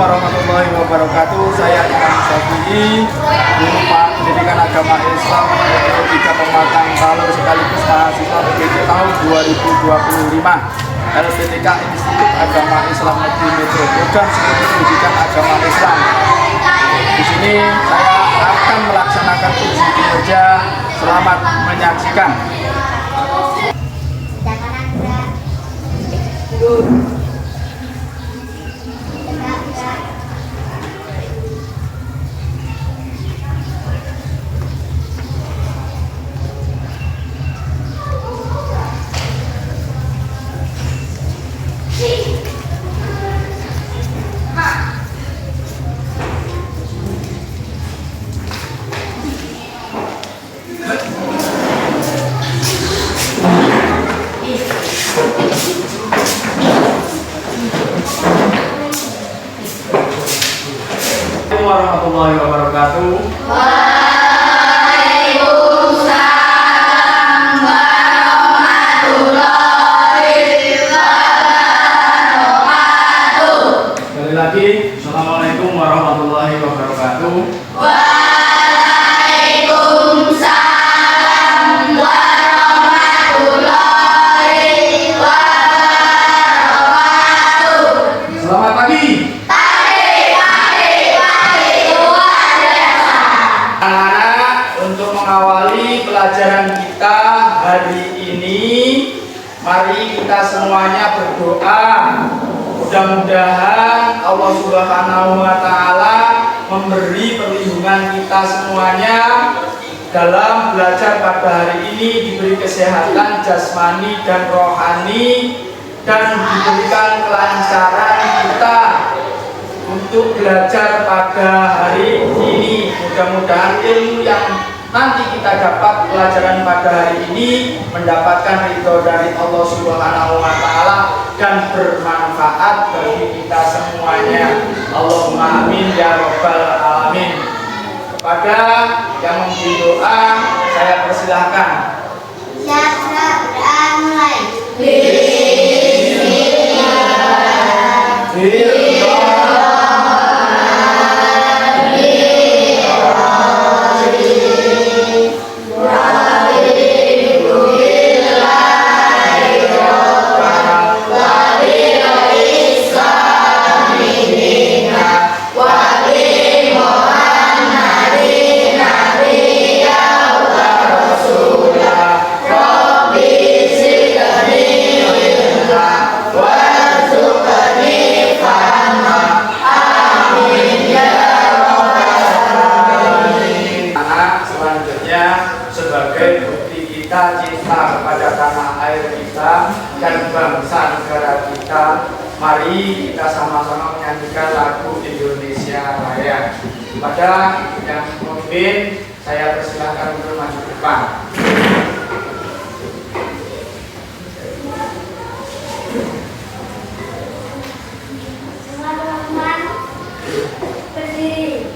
warahmatullahi wabarakatuh. Saya Imam Syafi'i, guru pendidikan agama Islam Metro 3 Pematang Talur sekaligus mahasiswa PPT tahun 2025. LPTK Institut Agama Islam Negeri Metro, program studi pendidikan agama Islam. Di sini saya akan melaksanakan uji kinerja. Selamat menyaksikan. Warahmatullahi wabarakatuh. Waalaikumsalam warahmatullahi wabarakatuh. Sekali lagi, Assalamualaikum warahmatullahi wabarakatuh. Waalaikumsalam warahmatullahi wabarakatuh. Selamat pagi. Anak-anak, untuk mengawali pelajaran kita hari ini, mari kita semuanya berdoa. Mudah-mudahan Allah Subhanahu wa Ta'ala memberi perlindungan kita semuanya dalam belajar pada hari ini, diberi kesehatan jasmani dan rohani, dan diberikan kelancaran kita untuk belajar pada hari ini. Mudah-mudahan ilmu yang nanti kita dapat pelajaran pada hari ini mendapatkan ridho dari Allah Subhanahu wa Ta'ala dan bermanfaat bagi kita semuanya. Allahumma amin ya rabbal alamin. Kepada yang memberi doa, saya persilahkan. Syastra mulai. Sebagai bukti kita cinta kepada tanah air kita dan bangsa negara kita, mari kita sama-sama menyanyikan lagu Indonesia Raya. Pada yang memimpin, saya persilahkan untuk maju ke depan. Teman-teman berdiri.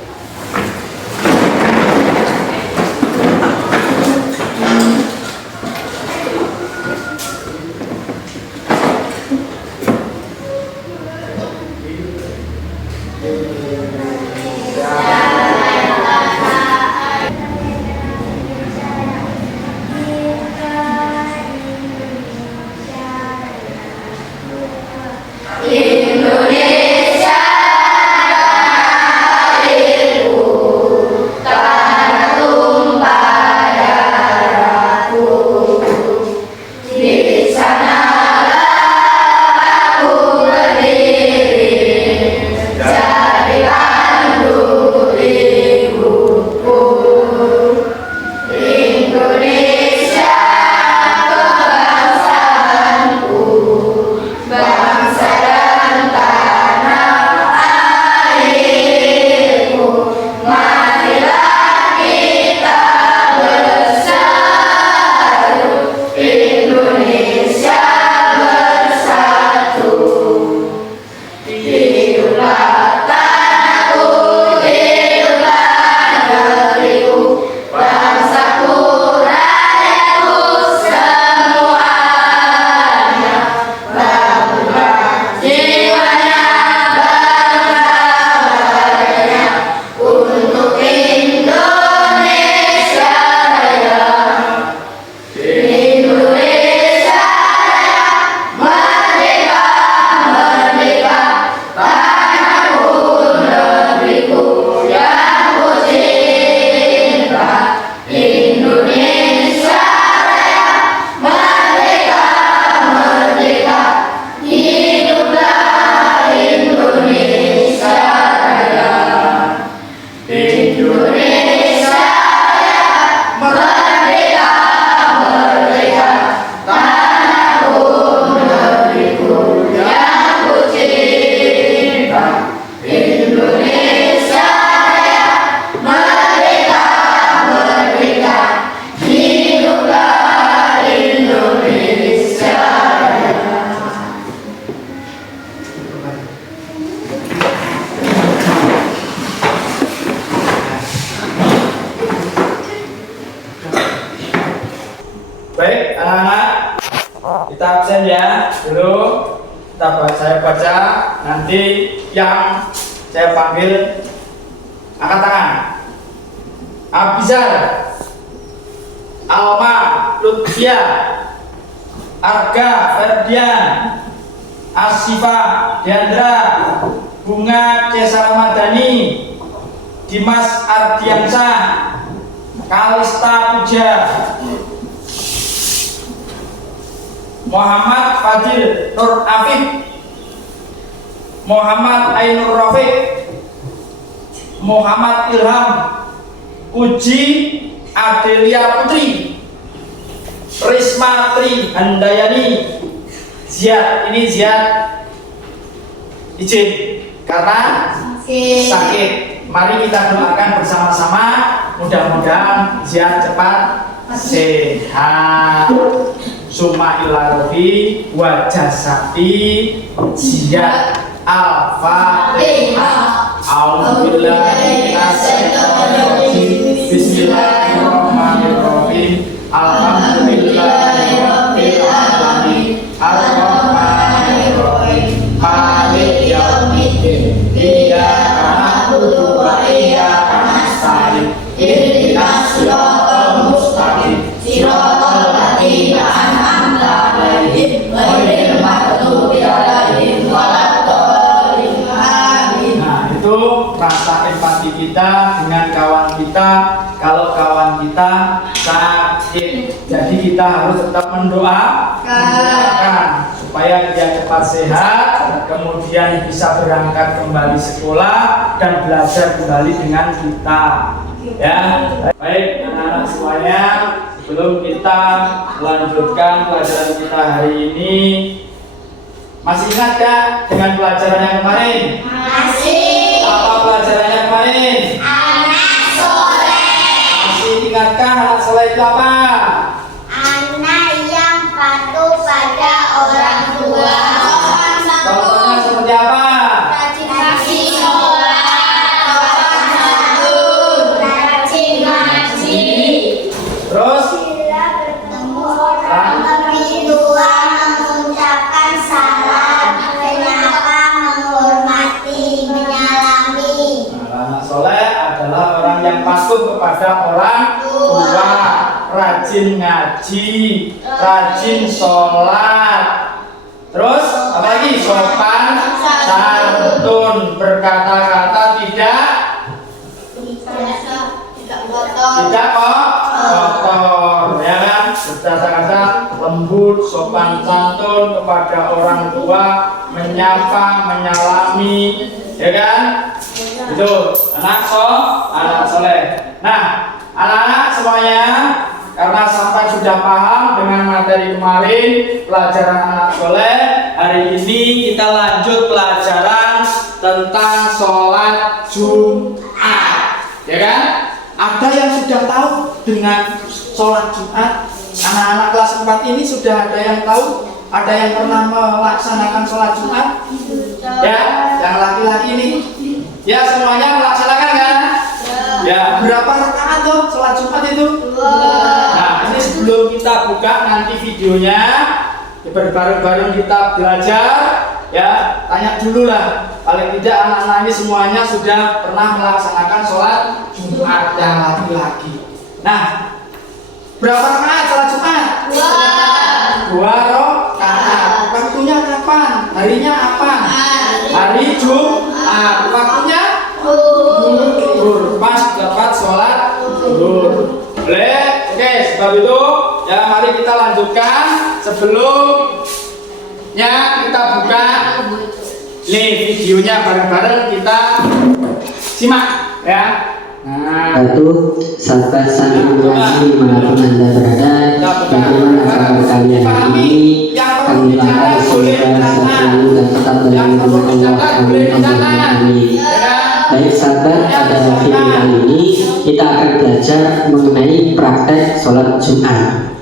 kita absen ya dulu. Saya baca, nanti yang saya panggil angkat tangan. Abizar, Alma, Lutfia, Arga, Ferdian, Asifa, Diandra, Bunga, Cesa Ramadhani, Dimas Ardiansyah, Kalista Puja, Muhammad Fadil Nur Afif, Muhammad Ainur Rafiq, Muhammad Ilham, Uji Adelia Putri, Risma Tri Handayani, Ziad. Ini Ziad izin karena sakit. Mari kita doakan bersama-sama, mudah-mudahan Ziad cepat sehat. Summa ila rofi wajah sapi Ziad Al-Fatihah. A'udzubillahi minasyaitonir rajim. Bismillahirrahmanirrahim. Alhamdulillahirabbil alamin. Ar-Rahmanir Rahim. Maliki yaumiddin. Iyyaka na'budu wa iyyaka nasta'in. Ihdinas siratal mustaqim. Siratal ladzina an'amta 'alaihim ghairil maghdubi 'alaihim waladdallin. Amin. Nah, itu rasa empati kita dengan kawan kita kalau kawan kita sakit. Jadi kita harus tetap mendoakan supaya dia cepat sehat, kemudian bisa berangkat kembali sekolah dan belajar kembali dengan kita. Ya, baik anak-anak semuanya, sebelum kita melanjutkan pelajaran kita hari ini, masih ingat gak dengan pelajaran yang kemarin? Masih. Apa pelajarannya kemarin? Anak soleh. Masih ingatkah anak soleh itu apa? Anak yang patuh pada orang tua. Contohnya seperti apa? Rajin sholat, sopan santun, rajin ngaji. Terus Bila bertemu orang lebih tua mengucapkan salam, menyapa, menghormati, menyalami. anak soleh adalah orang yang patuh kepada orang tua, rajin ngaji, rajin sholat. Terus apa lagi? Sopan santun, berkata-kata tidak kotor, ya kan? Berkata-kata lembut, sopan santun kepada orang tua, menyapa, menyalami, ya kan? Itu anak soleh. Nah, anak-anak semuanya, karena sampai sudah paham dengan materi kemarin pelajaran anak soleh, hari ini kita lanjut pelajaran tentang sholat Jumat, ya kan? Ada yang sudah tahu dengan sholat Jumat? Anak-anak kelas 4 ini sudah ada yang tahu? Ada yang pernah melaksanakan sholat Jumat? Ya, yang laki-laki ini. Ya, semuanya melaksanakan kan? Ya, berapa rakaat tuh sholat Jumat itu? Nah, ini sebelum kita buka nanti videonya, bareng-bareng kita belajar, ya, tanya dulu lah. Paling tidak anak-anak ini semuanya sudah pernah melaksanakan sholat Jumat yang laki-laki. Nah, berapa rakaat sholat Jumat? 2 rakaat. Waktunya kapan? Harinya apa? Hari Jumat. Waktunya zuhur. Pas dapat sholat zuhur. Boleh? Oke, sebab itu ya mari kita lanjutkan. Sebelumnya kita buka nih videonya bareng-bareng kita simak ya. Nah, Satu, sahabat santriwati dimanapun Anda berada, bagaimana kabar kalian hari ini? Kami doakan semoga selalu dan tetap dalam lindungan Allah. Amin, amin. Baik sahabat, pada video kali ini kita akan belajar mengenai praktek sholat Jumat.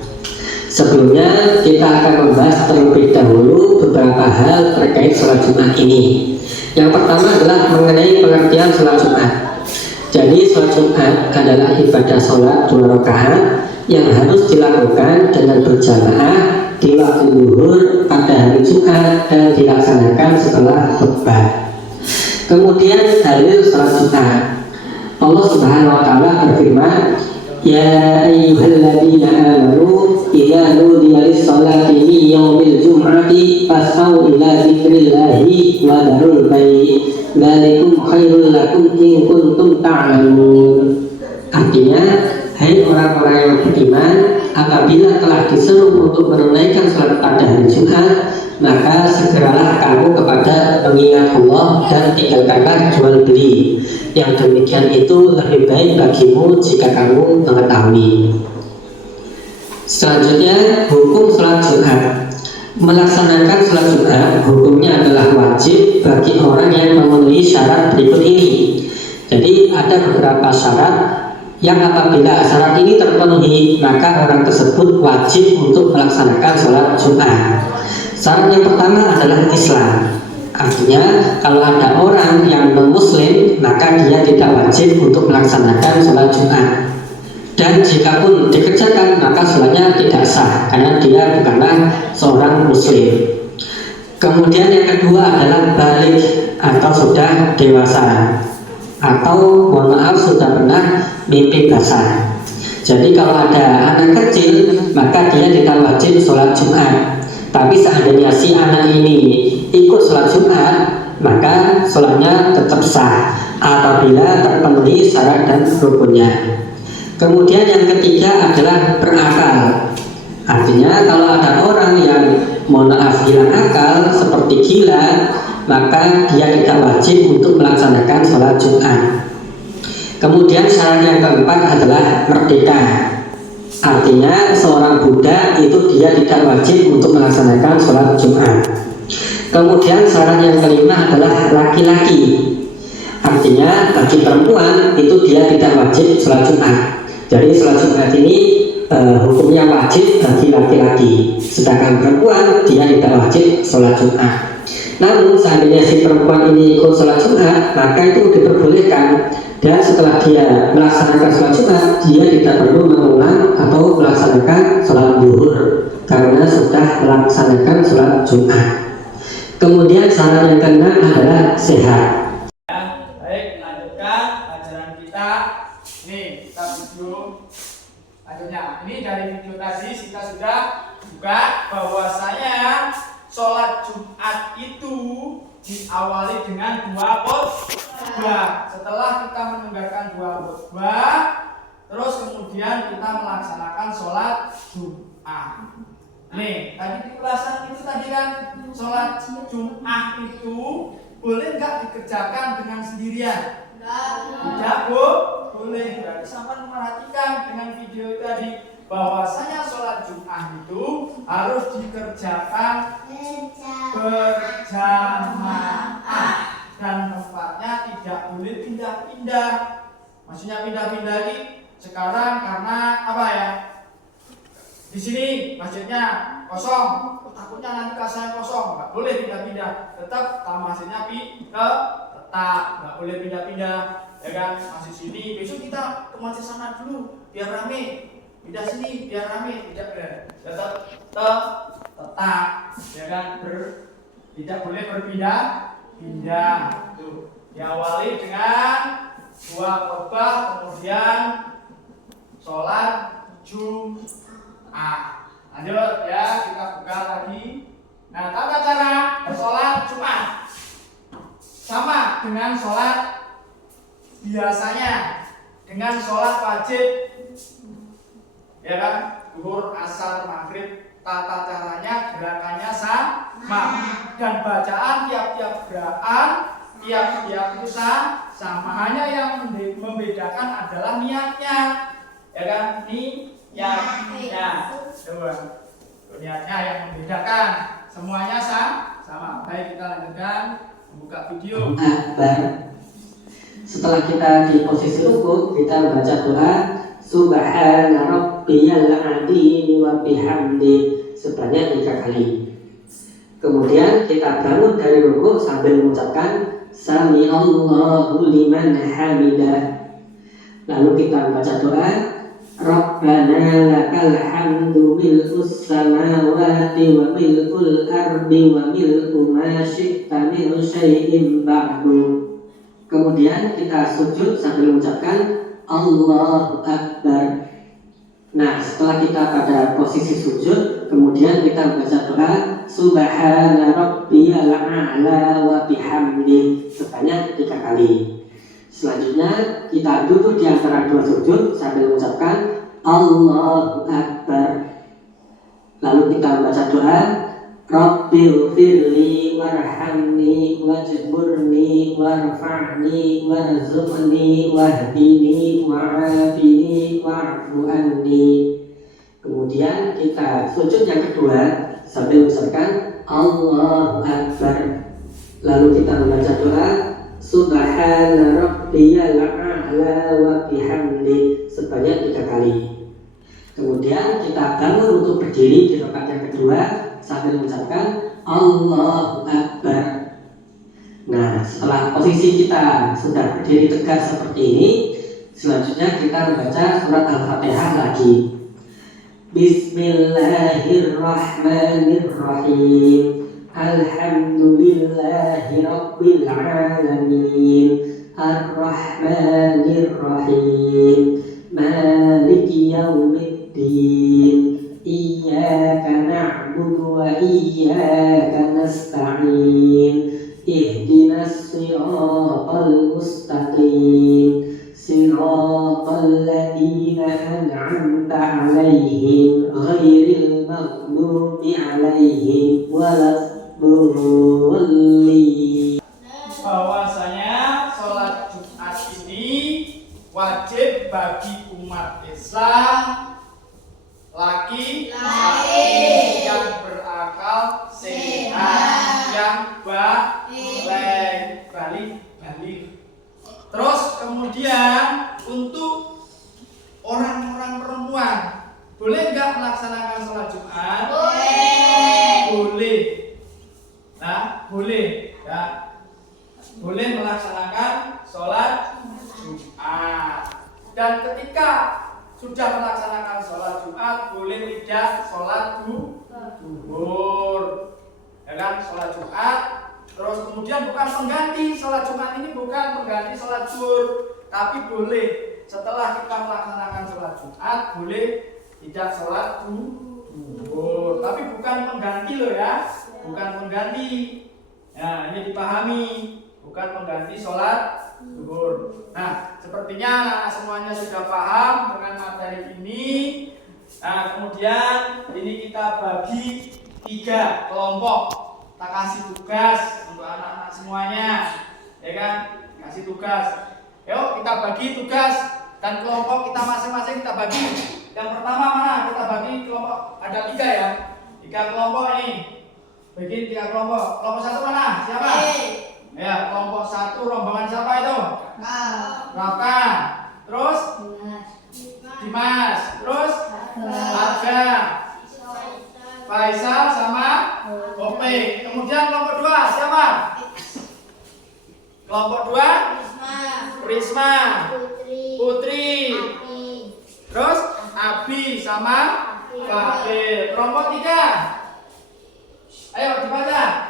Sebelumnya kita akan membahas terlebih dahulu beberapa hal terkait sholat Jumat ini. Yang pertama adalah mengenai pengertian sholat Jumat. Jadi sholat Jumat adalah ibadah sholat 2 rakaat yang harus dilakukan dengan berjamaah di waktu zuhur pada hari Jumat dan dilaksanakan setelah khutbah. Kemudian dalil salat Jumat. Allah Subhanahu wa taala berfirman, "Ya ayyuhalladzina amanu idza nudiya lis-salati min yaumil jum'ati fas'au ila dzikrillahi wa dzarul bai' dzalikum khairul lakum in kuntum ta'lamun." Artinya, hai orang-orang yang beriman, apabila telah disuruh untuk menunaikan salat pada hari Jumat, maka segeralah kamu kepada mengingat Allah dan tinggalkanlah jual beli. Yang demikian itu lebih baik bagimu jika kamu mengetahui. Selanjutnya, hukum salat Jumat. Melaksanakan salat Jumat hukumnya adalah wajib bagi orang yang memenuhi syarat berikut ini. Jadi ada beberapa syarat yang apabila syarat ini terpenuhi, maka orang tersebut wajib untuk melaksanakan salat Jumat. Syarat yang pertama adalah Islam. Artinya kalau ada orang yang non-muslim, maka dia tidak wajib untuk melaksanakan sholat Jumat. Dan jika pun dikerjakan, maka sholatnya tidak sah karena dia bukanlah seorang muslim. Kemudian yang kedua adalah balik atau sudah dewasa, atau mohon maaf sudah pernah mimpi basah. Jadi kalau ada anak kecil, maka dia tidak wajib sholat Jumat. Tapi seandainya si anak ini ikut sholat Jumat, maka sholatnya tetap sah apabila terpenuhi syarat dan rukunnya. Kemudian yang ketiga adalah berakal. Artinya kalau ada orang yang mohon maaf hilang akal seperti gila, maka dia tidak wajib untuk melaksanakan sholat Jumat. Kemudian syarat yang keempat adalah merdeka. Artinya seorang budak itu dia tidak wajib untuk melaksanakan sholat Jumat. Kemudian syarat yang kelima adalah laki-laki. Artinya bagi perempuan itu dia tidak wajib sholat Jumat. Jadi sholat Jumat ini hukumnya wajib bagi laki-laki. Sedangkan perempuan dia tidak wajib sholat Jumat. Namun seandainya si perempuan ini ikut sholat Jumat, maka itu diperbolehkan. Dan setelah dia melaksanakan sholat Jumat, dia tidak perlu mengulang atau melaksanakan sholat zuhur karena sudah melaksanakan sholat Jumat. Kemudian syarat yang keenam adalah sehat. Baik, lanjutkan pelajaran kita. Nih, kita video lanjutnya. Ini dari video tadi kita sudah buka bahwasanya sholat Jumat itu diawali dengan dua khutbah. Setelah kita mendengarkan dua khutbah, terus kemudian kita melaksanakan sholat Jumat. Nih, tadi di ulasan itu tadi kan sholat Jumat itu boleh nggak dikerjakan dengan sendirian? Tidak, Bu. Boleh. Berarti sampai memperhatikan dengan video tadi bahwasanya sholat Jumat itu harus dikerjakan berjamaah dan tempatnya tidak boleh pindah-pindah. Maksudnya pindah-pindah ini sekarang karena apa ya? Di sini masjidnya kosong, takutnya nanti kasanya kosong, nggak boleh pindah-pindah. Tetap masjidnya tetap nggak boleh pindah-pindah, ya kan? Masjid sini, besok kita ke masjid sana dulu biar rame. Pindah sini biar rame, tidak tetap ya kan, tidak boleh berpindah-pindah. Tuh, diawali dengan dua khutbah, kemudian sholat Jumat. Lanjut ya, kita buka lagi. Nah, tata cara sholat Jumat sama dengan sholat biasanya, dengan sholat wajib, ya kan, zuhur, asar, maghrib. Tata caranya, gerakannya sama, dan bacaan tiap-tiap gerakan, tiap-tiap itu sama. Hanya yang membedakan adalah niatnya, ya kan, niatnya. Coba, niatnya yang membedakan. Semuanya sama. Baik, kita lanjutkan membuka video. Setelah kita di posisi ruku, kita baca doa Subhana rabbiyal adzim wa bihamdi sebanyak 3 kali. Kemudian kita bangun dari ruku sambil mengucapkan Sami Allahu liman hamidah. Lalu kita baca doa Rabbana lakal hamdu mil'us samawati wa mil'ul ardi wa mil'u ma syi'ta min syai'in ba'du. Kemudian kita sujud sambil mengucapkan Allahu Akbar. Nah, setelah kita pada posisi sujud, kemudian kita membaca doa Subhana rabbiyal a'la wa bihamdi sebanyak 3 kali. Selanjutnya kita duduk di antara dua sujud sambil mengucapkan Allahu Akbar. Lalu kita membaca doa Rabbil firli warhamni wajburni warfa'ni warzuqni wahdini wa'afini wa'fu anni. Kemudian kita sujud yang kedua sambil mengucapkan Allahu Akbar. Lalu kita membaca doa Subhana rabbiyal a'la wa bihamdi sebanyak 3 kali. Kemudian kita bangun untuk berdiri di rakaat yang kedua sambil mengucapkan Allahu Akbar. Nah, setelah posisi kita sudah berdiri tegak seperti ini, selanjutnya kita membaca surat Al-Fatihah lagi. Bismillahirrahmanirrahim. Alhamdulillahi rabbil alamin. Ar-Rahmanir-Rahim. Maliki yaumiddin. Iyyaka na'budu wa iyyaka nasta'in. Ihdinas siratal mustaqim. Siratal ladzina an'amta 'alaihim ghairil maghdubi 'alaihim waladdallin. Bahwasanya sholat Jumat ini wajib bagi umat Islam laki yang berakal sehat, yang balik. Terus kemudian untuk orang-orang perempuan boleh nggak melaksanakan sholat Jumat? Boleh. Nah, boleh ya. Boleh melaksanakan sholat Jumat. Dan ketika sudah melaksanakan sholat Jumat, boleh tidak sholat duhur, ya kan? Sholat Jumat, terus kemudian bukan pengganti sholat Jumat ini, bukan pengganti sholat duhur, tapi boleh setelah kita melaksanakan sholat Jumat, boleh tidak sholat duhur, tapi bukan pengganti loh ya, bukan pengganti. Ya, ini dipahami, bukan pengganti sholat duhur. Nah, sepertinya anak semuanya sudah paham dengan materi ini. Nah, kemudian ini kita bagi 3 kelompok. Kita kasih tugas untuk anak-anak semuanya, ya kan? Kasih tugas. Yuk kita bagi tugas dan kelompok kita masing-masing kita bagi. Yang pertama mana? Kita bagi kelompok ada 3 ya. 3 kelompok ini. Bikin 3 kelompok. Kelompok 1 mana? Siapa? Ya, kelompok 1 rombongan siapa itu? Raka. Terus Dimas. Terus Arga, Faisal sama Ope. Kemudian kelompok 2 siapa? Kelompok 2 Risma, Putri. Terus Abi sama Fahil. Kelompok 3 ayo dibaca.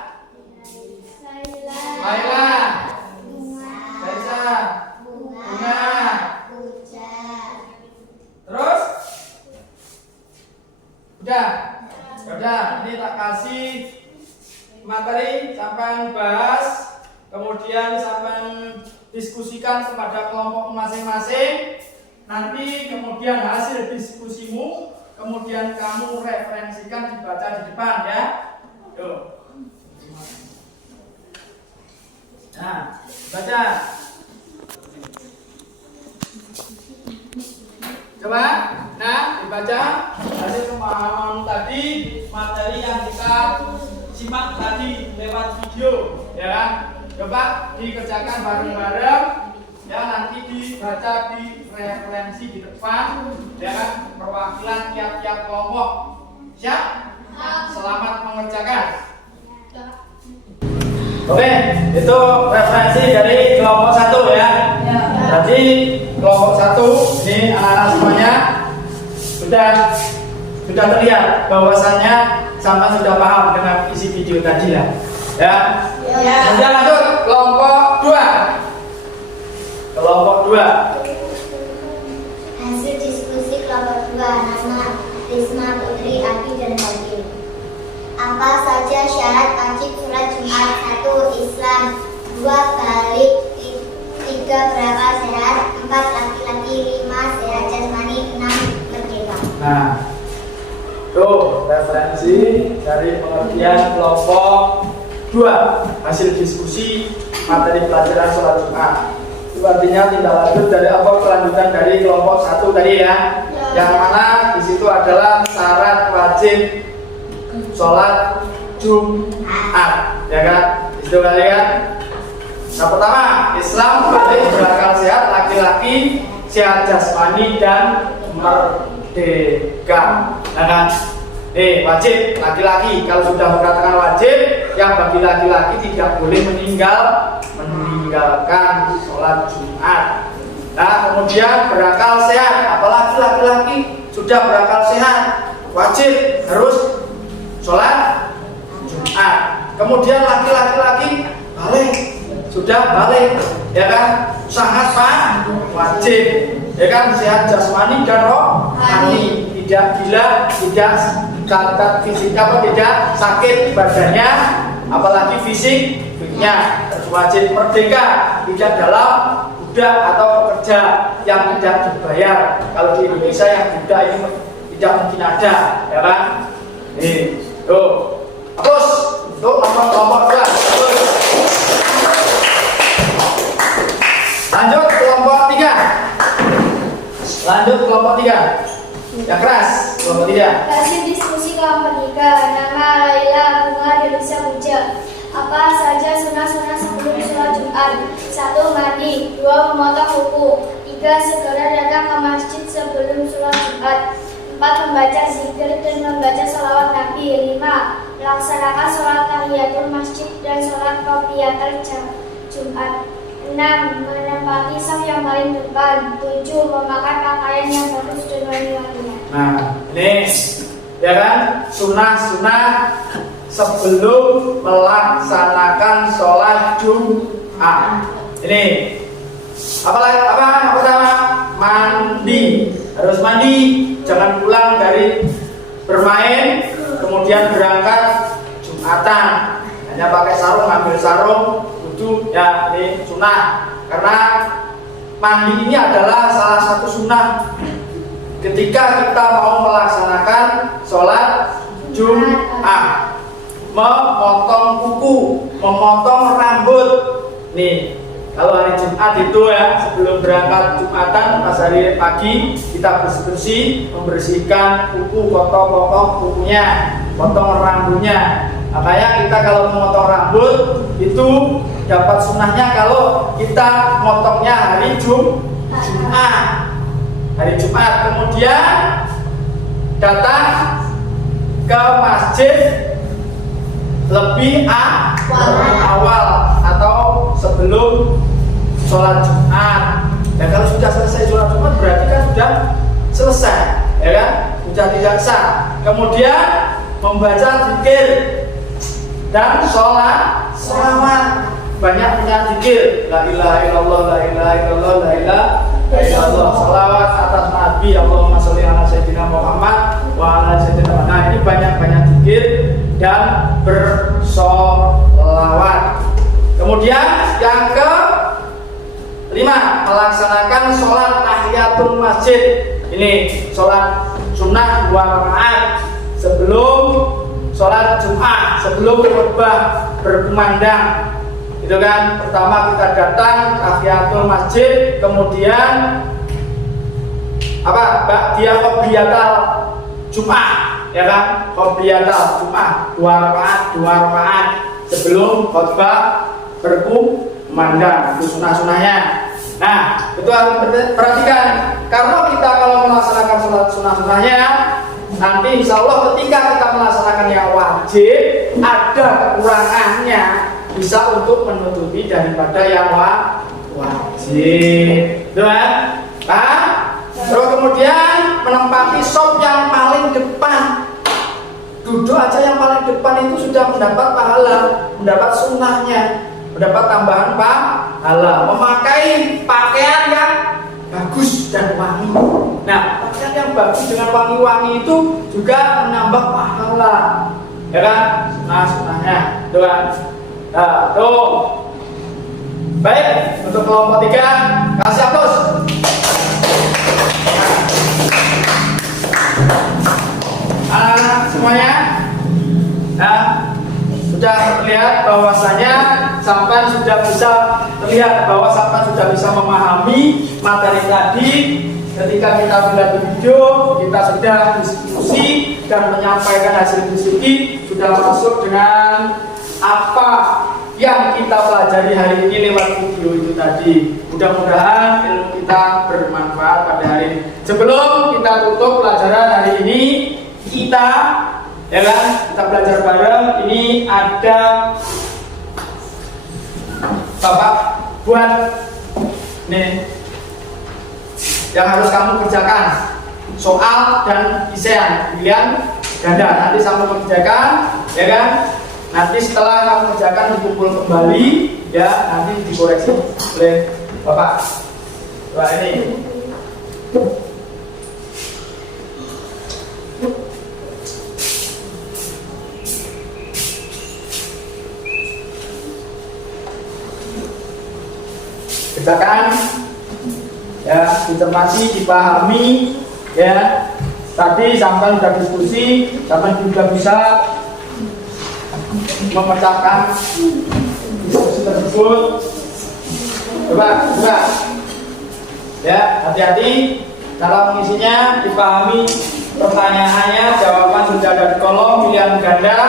Laila, Faisa, Bunga. Terus udah, ini tak kasih materi sampai bahas, kemudian sampai diskusikan kepada kelompok masing-masing. Nanti kemudian hasil diskusimu kemudian kamu referensikan, dibaca di depan ya. Tuh. Nah, baca. Coba, nah dibaca hasil pemahaman tadi, materi yang kita simak tadi lewat video, ya. Coba dikerjakan bareng-bareng, ya nanti dibaca di referensi di depan, ya kan, perwakilan tiap-tiap kelompok. Siap? Selamat mengerjakan. Oke, itu referensi dari kelompok 1 ya. Jadi kelompok 1 ini anak-anak semuanya sudah terlihat bahwasannya sampai sudah paham dengan isi video tadi ya. Ya. Kemudian lanjut kelompok 2. Kelompok 2. Hasil diskusi kelompok 2. Nama Risma Putri, Abi dan Fadil. Apa saja syarat wajib sholat Jumat? 1. Islam. 2. Balik. 3. Berakal sehat. 4. Laki-laki. 5. Sehat jasmani. 6. Merdeka. Nah, tuh referensi dari pengertian kelompok 2 hasil diskusi materi pelajaran sholat Jumat. Itu artinya tindak lanjut dari apa kelanjutan dari kelompok 1 tadi ya. Yang mana di situ adalah syarat wajib sholat Jumat, ya kan? Itu kali kan? Yang pertama, Islam, balik, berakal sehat, laki-laki, sehat jasmani dan merdeka. Nah kan? Wajib laki-laki. Kalau sudah mengatakan wajib, yang bagi laki-laki tidak boleh meninggalkan sholat Jumat. Nah, kemudian berakal sehat, apalagi laki-laki sudah berakal sehat, wajib harus sholat Jumat. Kemudian laki-laki balik, sudah balik, ya kan, sangat wajib, ya kan, sehat jasmani dan rohani, tidak gila, tidak cacat fisik, tidak sakit badannya, apalagi fisiknya, wajib merdeka, tidak dalam budak atau pekerja yang tidak dibayar. Kalau di Indonesia yang budak ini tidak mungkin ada, ya kan? Nih, tuh, terus untuk kelompok 2. Lanjut kelompok 3. Lanjut kelompok 3. Yang keras, kelompok 3. Hasil diskusi kelompok 3. Nama Laila Bunga Delisa Puja. Apa saja sunnah-sunnah sebelum sholat Jumat? 1. Mandi. 2. Memotong kuku. 3. Segera datang ke masjid sebelum sholat Jumat. 4. Membaca zikir dan membaca sholawat Nabi. 5. Melaksanakan sholat tahiyatul masjid dan sholat qobliyatul Jumat. 6. Menempati saf yang paling depan. 7. Memakai pakaian yang bagus dan wangi-wangian. Nah, ini ya kan, sunnah-sunnah sebelum melaksanakan sholat Jumat. Ini apa pertama? Mandi, harus mandi, jangan pulang dari bermain kemudian berangkat Jumatan hanya pakai sarung, ambil sarung, wudhu, ya ini sunnah. Karena mandi ini adalah salah satu sunnah ketika kita mau melaksanakan sholat Jumat. Memotong kuku, memotong rambut. Nih, kalau hari Jumat itu ya, sebelum berangkat Jumatan, pas hari pagi kita bersih-bersih, membersihkan kuku, potong kukunya, potong rambutnya. Makanya kita kalau memotong rambut itu dapat sunnahnya kalau kita motongnya hari Jumat. Hari Jumat, kemudian datang ke masjid lebih awal atau sebelum sholat Jumat. Dan kalau sudah selesai sholat Jumat berarti kan sudah selesai, ya kan? Sudah tidak sah. Kemudian membaca zikir dan sholawat. Banyak punya zikir, la ilaha illallah, la ilaha illallah, la ilaha illallah. Sholawat atas Nabi, Allahumma sholli ala sayyidina Muhammad wa ala sayyidina Muhammad. Nah, ini banyak zikir dan bersolawat. Kemudian yang ke-5, melaksanakan sholat tahiyatul masjid. Ini sholat sunnah 2 rakaat sebelum sholat Jumat, sebelum khutbah berkumandang. Itu kan, pertama kita datang tahiyatul masjid, kemudian dia qobliyatul Jumat, ya kan? Qobliyatul Jumat 2 rakaat sebelum khutbah berkumandang. Itu sunnah-sunnahnya. Nah, itu harus perhatikan. Karena kita kalau melaksanakan sholat sunnah-sunnahnya, nanti insya Allah ketika kita melaksanakan yang wajib, ada kekurangannya, bisa untuk menutupi daripada yang wajib. Tuh kan? Terus kemudian menempati sop yang paling depan. Duduk aja yang paling depan itu sudah mendapat pahala, mendapat sunnahnya, mendapat tambahan pahala. Memakai pakaian yang bagus dan wangi. Nah, pakaian yang bagus dengan wangi-wangi itu juga menambah pahala, ya kan? Nah, sunnahnya, tuh kan? Nah, tuh. Baik, untuk kelompok 3 kasih aplaus. Anak-anak semuanya, nah, sudah terlihat bahwasanya sampai sudah bisa terlihat bahwa sampai sudah bisa memahami materi tadi. Ketika kita melihat video, kita sudah diskusi dan menyampaikan hasil diskusi, sudah masuk dengan apa yang kita pelajari hari ini lewat video itu tadi. Mudah-mudahan ilmu kita bermanfaat pada hari ini. Sebelum kita tutup pelajaran hari ini, kita belajar bareng. Ini ada Bapak buat nih yang harus kamu kerjakan, soal dan isian pilihan ganda. Nanti kamu kerjakan, ya kan? Nanti setelah kamu kerjakan dikumpul kembali, ya, nanti dikoreksi oleh Bapak. Wah, ini kerjakan, ya, dicermati, dipahami, ya. Tadi sampai sudah diskusi, sampai juga bisa memecahkan diskusi tersebut. Coba, ya, hati-hati dalam mengisinya, dipahami pertanyaannya, jawaban sudah ada di kolom pilihan ganda.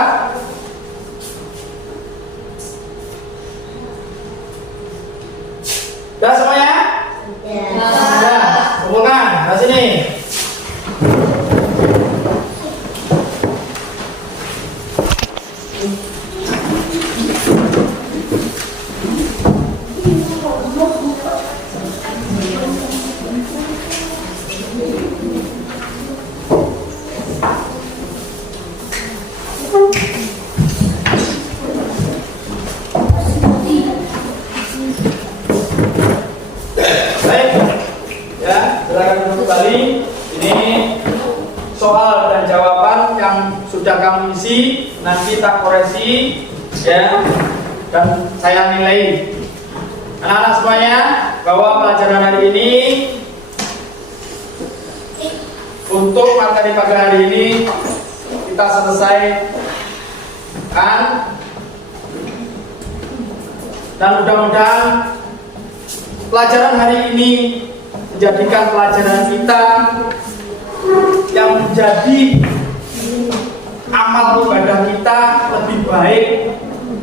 Sudah semuanya? Sudah, kumpulkan ke sini. Soal dan jawaban yang sudah kamu isi nanti tak koreksi, ya, dan saya nilai. Anak-anak semuanya, bahwa pelajaran hari ini untuk materi pagi hari ini kita selesai kan, dan mudah-mudahan pelajaran hari ini menjadikan pelajaran kita yang menjadi amal ibadah kita lebih baik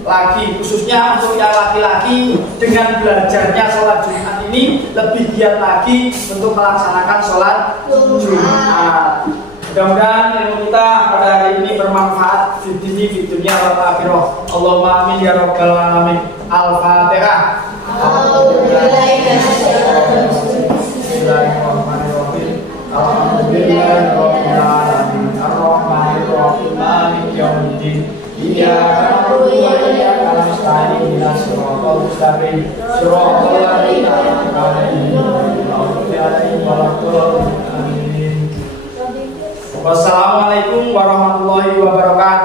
lagi, khususnya untuk yang laki-laki. Dengan belajarnya sholat Jumat ini lebih giat lagi untuk melaksanakan sholat Jumat. Mudah-mudahan ilmu kita pada hari ini bermanfaat di dunia wal akhirah. Allahumma amin ya rabbal alamin. Al-Fatihah. Alhamdulillahirabbil alamin arrahmanir rahim maliki yaumiddin iyyaka na'budu wa iyyaka nasta'in ihdinas siratal mustaqim siratal ladzina an'amta 'alaihim ghairil maghdubi 'alaihim waladdallin. Wassalamualaikum warahmatullahi wabarakatuh.